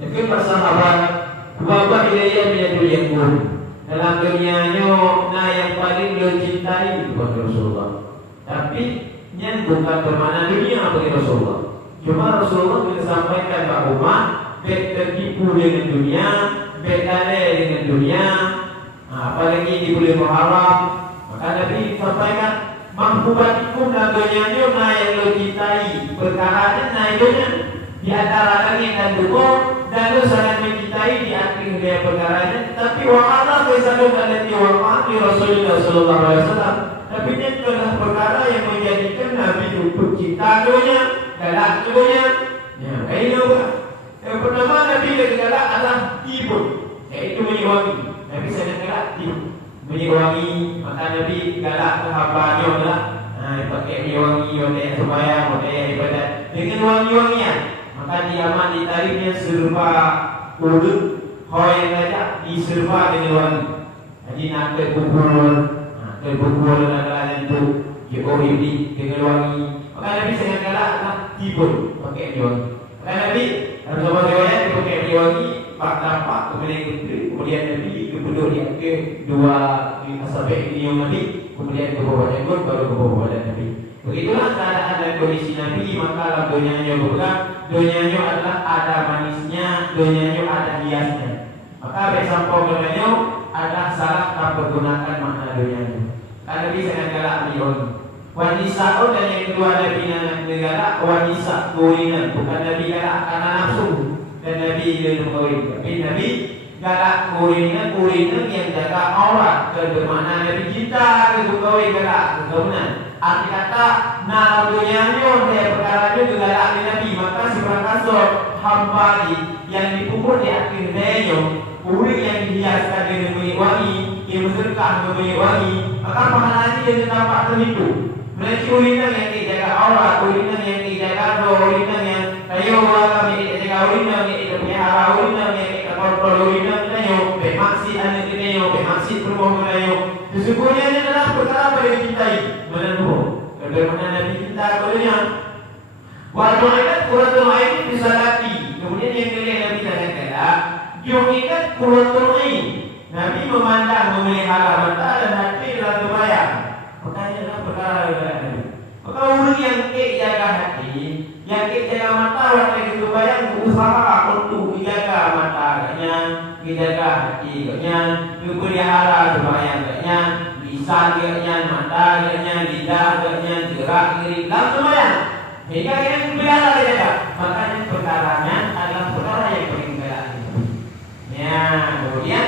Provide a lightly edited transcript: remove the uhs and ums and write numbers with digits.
Jadi persahabat wabah ilaiya minadul yakun. Dalam dunianya nah yang paling dia cintai bukan Rasulullah. Tapi yang bukan bermakna dunia bagi Rasulullah. Cuma Rasulullah sudah sampaikan bahwa baik tertipu dengan dunia, baik lalai dengan dunia, apalagi di bulan Muharram. Maka Nabi sampaikan mahbubatikum dalam dunianya nah yang lo cintai perkaranya nah dunia. Di antara lagi yang dukung dan lu sangat mencintai di akhir dia perkaranya, tapi wa'ala kesadun alati wa'ati Rasulullah sallallahu alaihi wasallam. Tapi ini adalah perkara yang menjadikan Nabi untuk cinta dunia, galak dunia. Ya, ini apa? Yang pertama Nabi yang galak adalah tipu, yaitu menyewangi. Nabi sangat galak tipu, menyewangi. Maka Nabi galak hambanya adalah pakai menyewangi, wanita sembahyang, wanita ibadat dengan wangi-wangian. Maka diaman ditariknya serba urut hoy saja diserba dengan wangi. Jadi nak terpukul adalah itu jauh ini dengan wangi. Maka Nabi sangat galak tiba pakai wangi. Maka Nabi harus sama riwayat pakai wangi pak tampak kemudian Nabi duduk di akhir dua di asabek ini yang Nabi kemudian ke bawah ekor baru ke bawah badan Nabi. Begitulah keadaan dan kondisi Nabi. Maka dunianya bukan dunianya adalah ada manisnya, dunianya ada hiasnya. Maka bersambung dunianya adalah salah tak pergunakan makna dunianya. Karena Nabi sangat galak menyewangi. Wanisa dan yang kedua Nabi galak wanisa kurinan, bukan Nabi galak karena nafsu dan Nabi ilmu kawin. Tapi Nabi galak kurinan yang jaga aurat dan bermakna Nabi cinta ilmu kawin galak keturunan. Arti kata nah dunianya dia perkaranya juga galak Nabi. Maka si kasut hamba yang dipukul di akhir dunia, kulit yang dihiaskan dengan minyak wangi, yang bersedekah dengan minyak wangi, maka pahalanya dia tampak terhitu. Mereka urinan yang dijaga aurat, urinan yang dijaga roh, urinan yang kayu wala yang dijaga urinan yang dipelihara, urinan yang dikontrol, urinan kayu bermaksud anak kayu, bermaksud permohonan kayu. Sesungguhnya ini adalah perkara pada dicintai. Menurut bagaimana Nabi cinta kepadanya. Waktu ayat Quratul Ain disalati. Kemudian yang kedua Nabi katakan, "Yuhikat Quratul Ain." Nabi memandang memelihara mata dan hati dalam kebayang. Makanya adalah perkara Nabi. Maka orang yang jaga hati, yang jaga mata waktu itu bayang berusaha untuk menjaga matanya, menjaga hatinya, memelihara kebayangnya, lisannya, matanya, lidahnya, gerak gerik dalam kebayang. Sehingga yang pelihara dia. Makanya perkaranya adalah perkara yang paling galak. Ya, kemudian